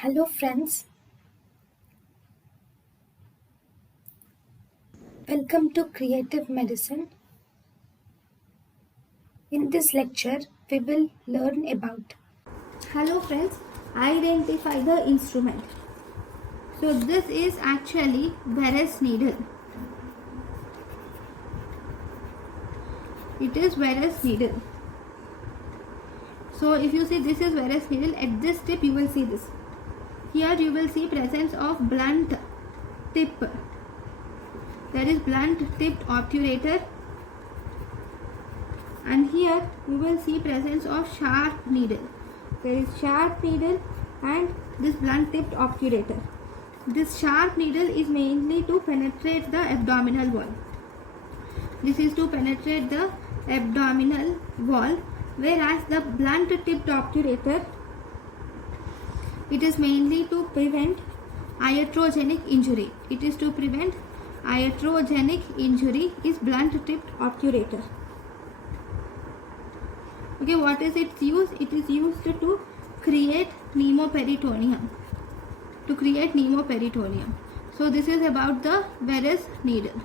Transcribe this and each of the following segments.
Hello friends, welcome to Creative Medicine. In this lecture, we will learn about. Hello friends, identify the instrument. So this is actually Veress needle. It is Veress needle. So if you see this is Veress needle, at this tip you will see this. Here you will see presence of blunt tip. There is blunt tipped obturator, and here you will see presence of sharp needle. There is sharp needle and this blunt tipped obturator. This sharp needle is mainly to penetrate the abdominal wall. This is to penetrate the abdominal wall, whereas the blunt tipped obturator, it is mainly to prevent iatrogenic injury. It is to prevent iatrogenic injury is blunt tipped obturator. Okay, what is its use? It is used to create pneumoperitoneum. So this is about the Veress needle.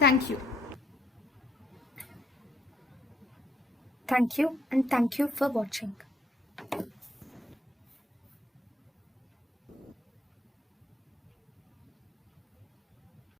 Thank you. Thank you and thank you for watching.